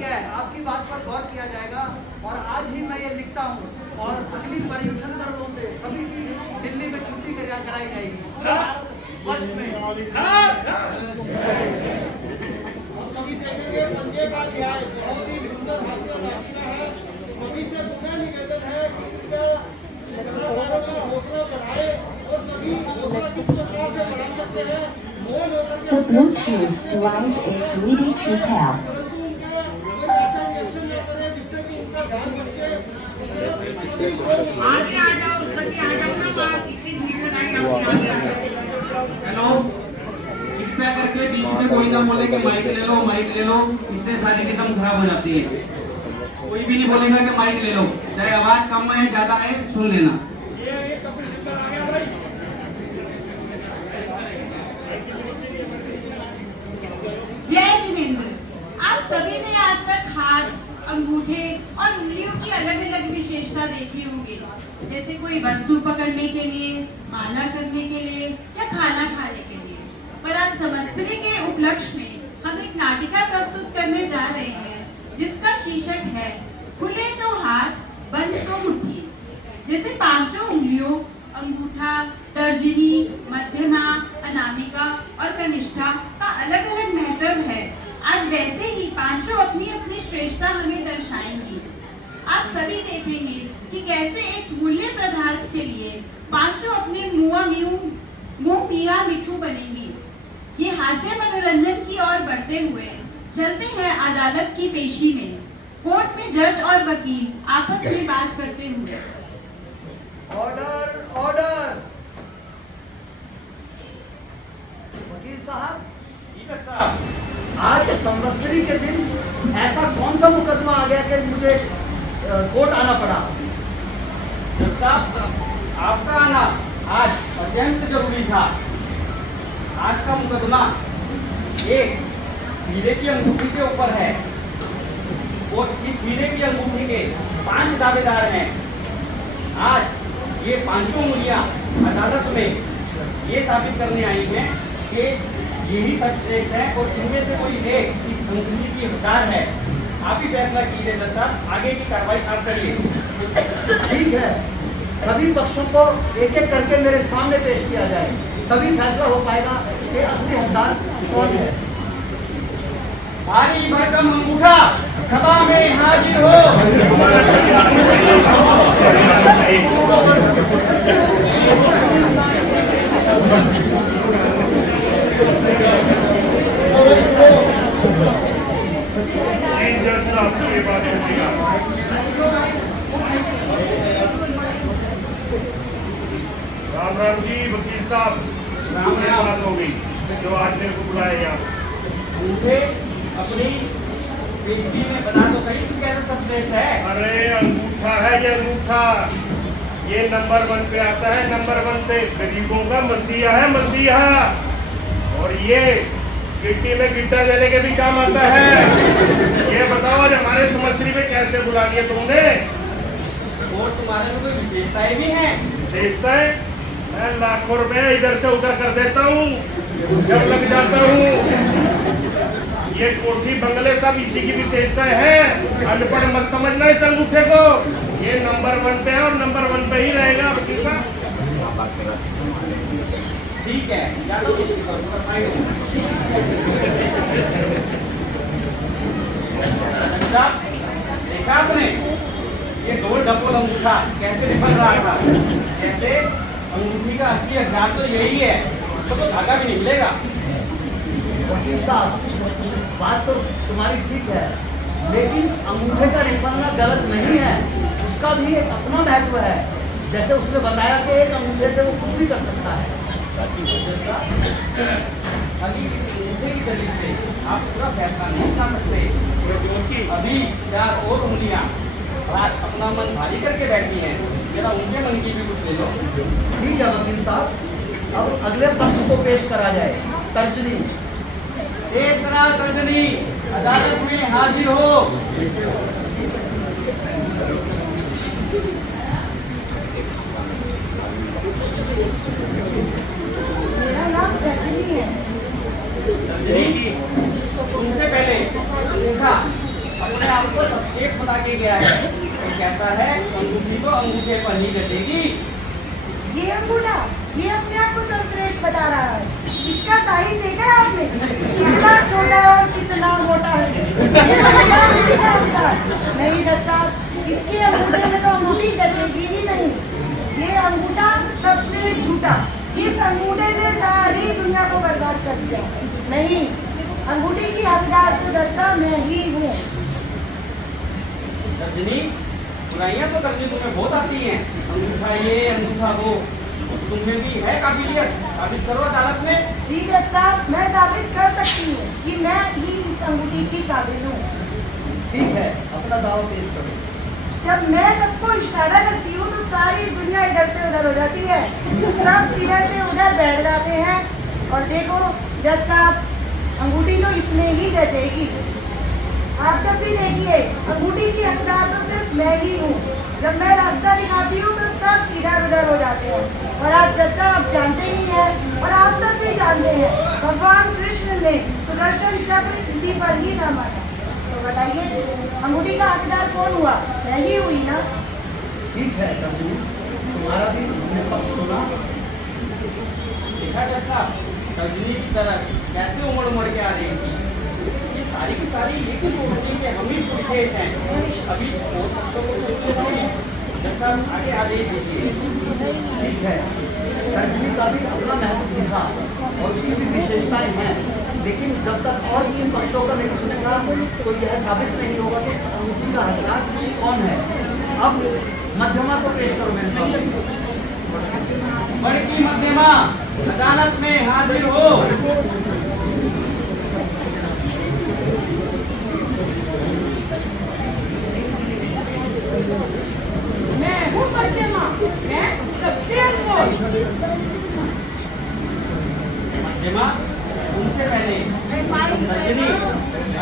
ठीक है, आपकी बात पर गौर किया जाएगा और आज ही मैं ये लिखता हूँ और अगली पर्यूषण पर्वों से सभी की दिल्ली में छुट्टी कराई जाएगी पूरे भारत वर्ष में। सभी देखेंगे पंजे का न्याय बहुत ही सुंदर हास्य रचना है। सभी से पुनः निवेदन है कि कृपया कलाकारों का हौसला बढ़ाए और सभी हौसला किस प्रकार से बढ़ा सकते हैं मौन होकर के The Bluetooth device is ready to pair. परंतु उनके कोई ऐसा रिएक्शन न करे जिससे कि उनका ध्यान भटके। सभी लोग आगे आ जाओ, सभी आ जाओ ना, वहाँ कितनी भीड़ लगाई आपने, आगे आ जाओ। हेलो, कृपया करके बीच में कोई ना बोले कि माइक ले लो, इससे सारी रिदम खराब हो जाती है। कोई भी नहीं बोलेगा कि माइक ले लो, चाहे आवाज कम है ज्यादा है, सुन लेना। जय जिनेंद्र, आप सभी ने आज तक हाथ, अंगूठे और उंगलियों की अलग अलग विशेषता देखी होगी, जैसे कोई वस्तु पकड़ने के लिए, माला करने के लिए या खाना खाने के लिए। पर आज संवत्सरी के उपलक्ष्य में हम एक नाटिका प्रस्तुत करने जा रहे हैं जिसका शीर्षक है खुले तो हाथ, बंद तो मुट्ठी। जैसे पांचों उंगलियों अंगूठा, तर्जनी, मध्यमा, अनामिका और कनिष्ठा का अलग अलग महत्व है, आज वैसे ही पांचों अपनी अपनी श्रेष्ठता हमें दर्शाएंगी। आप सभी देखेंगे कि कैसे एक मूल्य पदार्थ के लिए पांचों अपने मुंह मियां मिठू बनेंगी। ये हास्य मनोरंजन की ओर बढ़ते हुए चलते हैं अदालत की पेशी में। कोर्ट में जज और वकील आपस में बात करते हुए। Order order. वकील साहब, आज संवत्सरी के दिन ऐसा कौन सा मुकदमा आ गया कि मुझे कोर्ट आना पड़ा? जज साहब, आपका आना आज अत्यंत जरूरी था। आज का मुकदमा एक हीरे की अंगूठी के ऊपर है और इस हीरे की अंगूठी के 5 दावेदार हैं। आज ये पांचों उंगलियां अदालत में ये साबित करने आई हैं कि यही सर्वश्रेष्ठ है और इनमें से कोई एक इस अंगूठी की हकदार है। आप ही फैसला कीजिए जज साहब, आगे की कार्रवाई आप करिए। ठीक है, सभी पक्षों को एक एक करके मेरे सामने पेश किया जाए, तभी फैसला हो पाएगा कि असली हकदार कौन है। भारी भरकम अंगूठा सभा में हाजिर हो। राम राम जी वकील साहब, राम राम। बात हो गई जो आज मेरे को बुलाया यहाँ। मुझे अपनी पेशगी में बता दो सही तू कैसे सर्वश्रेष्ठ है। अरे अंगूठा है ये अंगूठा, ये नंबर 1 पे आता है, नंबर 1 पे गरीबों का मसीहा है, मसीहा। और ये गिट्टी में गिट्टा देने के भी काम आता है। ये बताओ आज हमारे संवत्सरी में कैसे बुला लिया तुमने? और तुम्हारे में कोई विशेषताएं भी हैं? विशेषताएं? मैं लाखों रुपए इधर से उधर कर देता हूँ जब लग जाता हूँ। ये कोठी बंगले सब इसी की विशेषताएं हैं। अनपढ़ मत समझना इस अंगूठे को, ये नंबर 1 पे है और नंबर 1 पे ही रहेगा वकील साहब। ठीक है, या तो देखा आपने ये गोल डबल अंगूठा कैसे निकल रहा था? जैसे अंगूठी का असली हकदार तो यही है, उसको तो धागा भी निकलेगा। वकील साहब, बात तो तुम्हारी ठीक है, लेकिन अंगूठे का निकलना गलत नहीं है, उसका भी एक अपना महत्व है। जैसे उसने बताया कि एक अंगूठे से वो कुछ भी कर सकता है। अभी इस अंगूठे की दलील पे आप पूरा फैसला नहीं सुना सकते, क्योंकि अभी 4 और उंगलियां अपना मन भारी करके बैठी हैं। जरा उनके मन की भी कुछ ले लो। ठीक है वकील साहब, अब अगले पक्ष को पेश करा जाए। तर्जनी। पेश करा तर्जनी, अदालत में हाजिर हो। मेरा नाम तर्जनी है। तर्जनी, तुमसे पहले अंगूठा अपने आप को सर्वश्रेष्ठ बता के गया है। वो कहता है अंगूठी तो अंगूठे पर ही जचेगी। ये अंगूठा ये अपने आप को सर्वश्रेष्ठ बता रहा है। इसका साइज देखा है आपने, कितना छोटा है और कितना मोटा है। ये क्या अंगूठी का अंतर? नहीं जज साहब, इसके अंगूठे में तो अंगूठी जचेगी ही नहीं। ये अंगूठा सबसे झूठा, इस अंगूठे ने सारी दुनिया को बर्बाद कर दिया। नहीं, अंगूठी की हकदार तो जज साहब मैं ही हूँ। रजनी, बुराइयां तो करनी तुम्हें बहुत आती हैं। अंगूठा ये अंगूठा वो, कुछ तुम्हें भी है काबिलियत, साबित करो अदालत में। जी जज साहब, मैं साबित कर सकती हूँ कि मैं ही इस अंगूठी की काबिल हूँ। ठीक है, अपना दावा पेश करो। जब मैं सबको इशारा करती हूँ तो सारी दुनिया इधर से उधर हो जाती है, सब इधर से उधर बैठ जाते हैं। और देखो जज साहब, अंगूठी तो इसमें ही जचेगी। आप जब भी देखिए, अंगूठी की हकदार तो सिर्फ मैं ही हूँ। जब मैं रास्ता दिखाती हूँ तो सब इधर उधर हो जाते हैं। और आप जज साहब जानते ही हैं, और आप सब भी जानते हैं, भगवान कृष्ण ने सुदर्शन चक्र इसी पर ही था मारा। तो बताइए, अंगूठी का हकदार कौन हुआ? मैं ही हुई ना। ठीक है रजनी, तुम्हारा भी हमने पक्ष सुना। देखा कैसा रजनी की तरह कैसे उमड़ उमड़ के आ रही थी। ये सारी की सारी ये क्यों सोचती कि हम ही विशेष हैं। अभी और पक्षों को सुन लेते हैं। जज साहब आगे आदेश दीजिए। ठीक है, रजनी का भी अपना महत्व दिखा और उसकी भी विशेषताएं हैं, लेकिन जब तक और 3 पक्षों का नहीं सुनेगा तो यह साबित नहीं होगा कि इस अंगूठी का हकदार कौन है। अब मध्यमा को पेश करो मेरे सामने। बड़की मध्यमा अदालत में हाजिर हो। मैं हूँ मध्यमा, मैं सबसे अनमोल। मध्यमा, उनसे पहले रजनी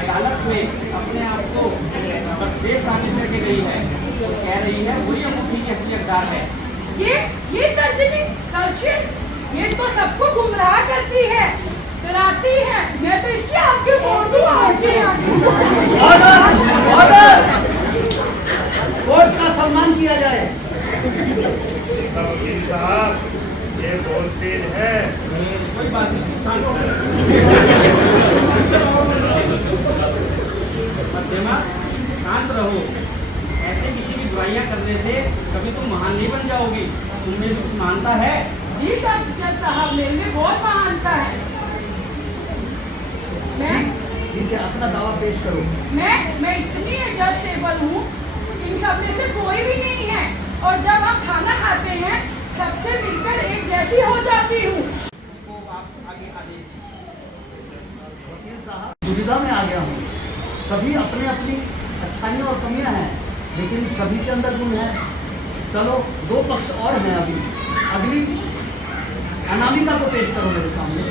अदालत में अपने आप को सर्वश्रेष्ठ साबित करके गई है। तो कह रही है वही अंगूठी की असली हकदार है। ये तर्जनी सर्वश्रेष्ठ, ये तो सबको गुमराह करती है, डराती है। मैं तो इसकी आगे बोल दूँ। ऑर्डर, ऑर्डर, कोर्ट का सम्मान किया जाए। वकील साहब, ये बहुत तेज है। कोई बात नहीं, शांत हो। मध्यमा, शांत रहो। ऐसे किसी की बुराइयां करने से कभी तुम महान नहीं बन जाओगी। तुमने कुछ मानता है? जी सब जज साहब, मेरे में बहुत महानता है। ठीक है, अपना दावा पेश करो। मैं इतनी एडजस्टेबल हूँ, इन सब में से कोई भी नहीं है। और जब हम खाना खाते हैं, सबसे मिलकर एक जैसी हो जाती हूँ। तो आप आगे आदेश दीजिए। वकील साहब, दुविधा में आ गया हूँ। सभी अपने अपनी अच्छाइयाँ और कमियाँ हैं, लेकिन सभी के अंदर गुण है। चलो 2 पक्ष और हैं अभी। अगली अनामिका को पेश करो मेरे सामने।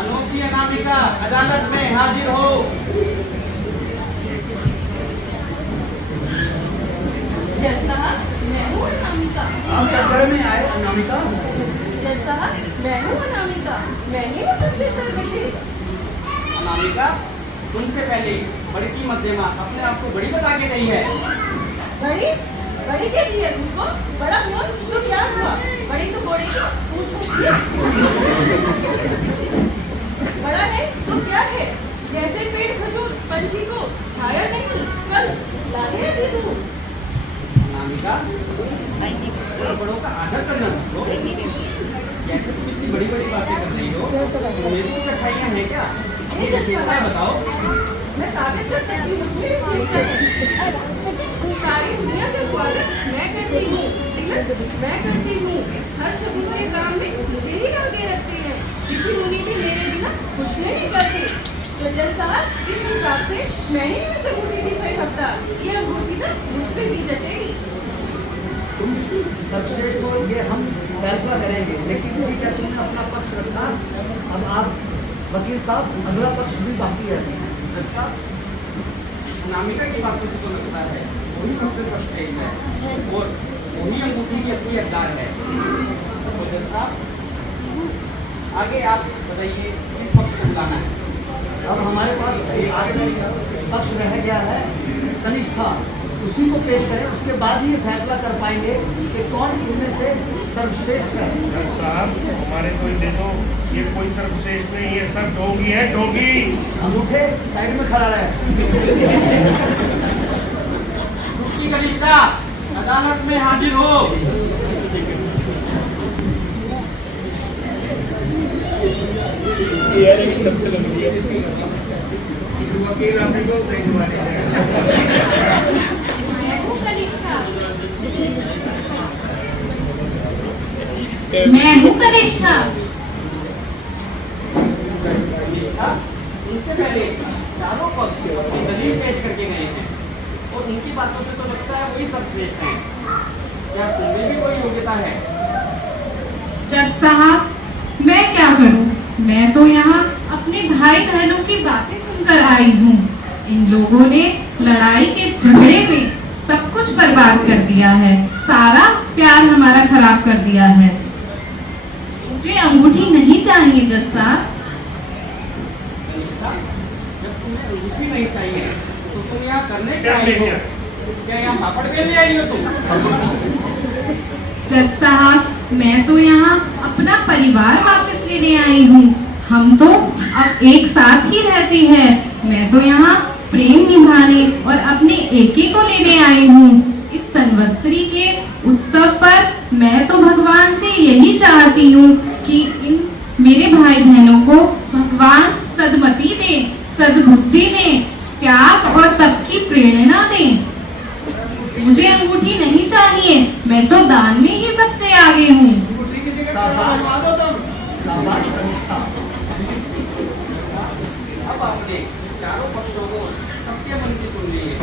अनोखी अनामिका अदालत में हाजिर हो। जज साहब, मैं हूँ अनामिका। आप कटघरे में आए अनामिका। जज साहब, मैं हूँ अनामिका, मैं ही हूँ सबसे सर्वश्रेष्ठ। अनामिका, तुमसे पहले बड़की मध्यमा अपने आप को बड़ी बता के गई है। बड़ी बड़ी क्या दी है तुमको? बड़ा हुआ तो क्या हुआ? बड़ी तो घोड़े की पूंछ होती है। बड़ा है तो क्या है? जैसे पेड़ खजूर पंछी को छाया नहीं, कल लाने दी तू। अनामिका, बड़ों का आदर करना सीखो। जैसे तुम इतनी बड़ी बड़ी बातें कर रही हो, मेरी कुछ अच्छाइयाँ हैं क्या? ये विशेषताएं बताओ। मैं साबित कर सकती हूँ मुझमें विशेषता है। सारी दुनिया का स्वागत मैं करती हूँ, तिलक मैं करती हूँ। हर शगुन के काम में मुझे ही आगे रखते हैं। ऋषि मुनि भी मेरे बिना कुछ नहीं करते। तो जज साहब, इस हिसाब से मैं ही इस अंगूठी की सही हकदा। ये अंगूठी तो मुझ पे भी जचेगी। तुम सर्वश्रेष्ठ हो, ये हम फैसला करेंगे, लेकिन ठीक है, तुमने अपना पक्ष रखा। अब आप वकील साहब, अगला पक्ष भी बाकी है। अच्छा, अनामिका की बातों से तो लगता है वही सबसे सर्वश्रेष्ठ है और वही अंगूठी की असली हकदार है। तो जज साहब, आगे आप बताइए किस पक्ष को बुलाना है। अब हमारे पास एक आदमी पक्ष रह गया है कनिष्ठा, उसी को पेश करें, उसके बाद ही ये फैसला कर पाएंगे कि कौन इनमें से सर्वश्रेष्ठ है। जज साहब हमारे कोई दे दो, ये कोई सर्वश्रेष्ठ नहीं है, सब ढोंगी है, ढोंगी। अंगूठे साइड में खड़ा रहे। छुट्टी कनिष्ठा, अदालत में हाजिर हो। वकील अपने को देने वाले हैं। मैं हूँ कनिष्ठा। मैं हूँ कनिष्ठा। कनिष्ठा, उनसे पहले चारों पक्ष अपनी दलील पेश करके गए हैं और उनकी बातों से तो लगता है वही सर्वश्रेष्ठ हैं। क्या तुम्हें भी कोई योग्यता है? जज साहब, मैं क्या करूं? मैं तो यहाँ अपने भाई बहनों की बातें सुनकर आई हूँ। इन लोगों ने लड़ाई के झगड़े में सब कुछ बर्बाद कर दिया है, सारा प्यार हमारा खराब कर दिया है। मुझे अंगूठी नहीं चाहिए जज साहब। कनिष्ठा, जब तुम्हें अंगूठी नहीं चाहिए तो तुम यहाँ करने क्या क्या आई हो? लेके? क्या यहाँ पापड़ बेलने आई हो तुम? जज साहब, मैं तो यहाँ अपना परिवार वापस लेने आई हूँ। हम तो अब एक साथ ही रहते हैं। मैं तो यहाँ प्रेम निभाने और अपने एके को लेने आई हूँ। इस संवत्सरी के उत्सव पर मैं तो भगवान से यही चाहती हूँ कि इन मेरे भाई बहनों को भगवान सद्मति दे, सद्बुद्धि दे, त्याग और तप की प्रेरणा दे। मुझे अंगूठी नहीं चाहिए, मैं तो दान में ही सबसे आगे हूँ। अंगूठी की जगह शाबाश। बनवा दो तुम। शाबाश कनिष्ठा। अब आपने चारों पक्षों को सबके मन की सुन ली है।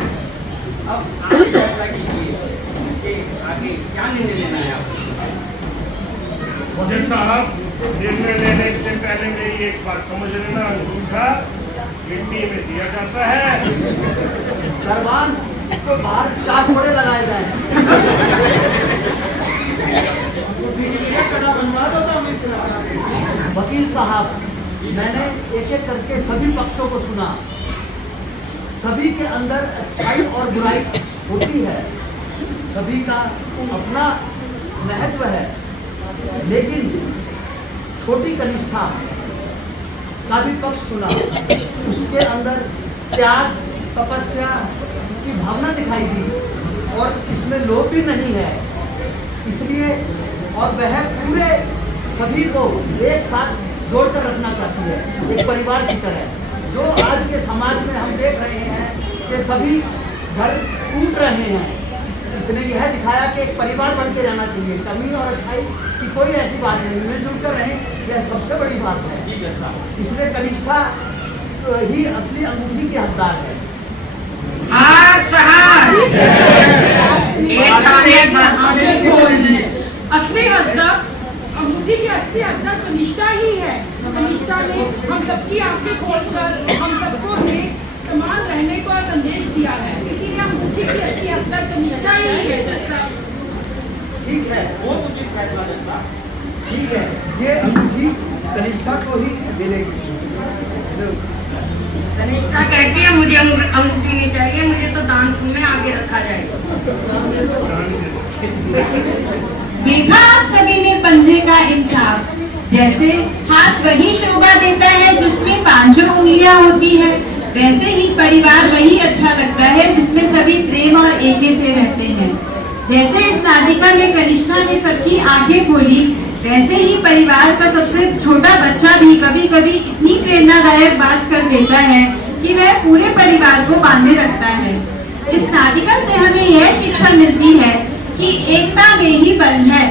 अब आगे फैसला कीजिए कि आगे क्या निर्णय लेना है आपको। जज साहब, निर्णय लेने से पहले मेरी एक बात समझ लेना, अंगूठा मिट्टी में दिया जाता है। दरबान, इसको बाहर 4 घोड़े लगाए जाए। अंगूठी की जगह कड़ा बनवा दो तुम इसका। वकील साहब, मैंने एक एक करके सभी पक्षों को सुना। सभी के अंदर अच्छाई और बुराई होती है, सभी का अपना महत्व है, लेकिन छोटी कनिष्ठा का भी पक्ष सुना। उसके अंदर त्याग, तपस्या की भावना दिखाई दी और उसमें लोभ भी नहीं है, इसलिए और वह पूरे सभी को एक साथ जोड़कर रखना चाहती है, एक परिवार की तरह। जो आज के समाज में हम देख रहे हैं कि सभी घर टूट रहे हैं, इसने यह दिखाया कि एक परिवार बन के रहना चाहिए। कमी और अच्छाई की कोई ऐसी बात नहीं, मिलजुल कर रहें, यह सबसे बड़ी बात है। जी जज साहब। इसलिए कनिष्ठा ही असली अंगूठी की हकदार है। असली हकदार अंगूठी की असली हकदार कनिष्ठा ही है। कनिष्ठा ने हम सबकी आंखें खोलकर हम सबको एक समान रहने का संदेश दिया है, इसीलिए अंगूठी की असली हकदार कनिष्ठा ही है। ठीक है, वो तो उचित फैसला जज साहब। ठीक है, ये अंगूठी कनिष्ठा को ही मिलेगी। लो। कनिष्ठा कहती है मुझे अंगूठी नहीं चाहिए, मुझे तो दान पुण्य में आगे रखा जाएगा। देखा आप सभी ने पंजे का इंसाफ। जैसे हाथ वही शोभा देता है जिसमें 5 उंगलियां होती है, वैसे ही परिवार वही अच्छा लगता है जिसमें सभी प्रेम और एके से रहते हैं। जैसे इस नाटिका में कनिष्ठा ने सबकी आंखें खोली, वैसे ही परिवार का सबसे छोटा बच्चा भी कभी कभी इतनी प्रेरणादायक बात कर देता है कि वह पूरे परिवार को बांधे रखता है। इस नाटिका से हमें यह शिक्षा मिलती है कि एकता में ही बल है।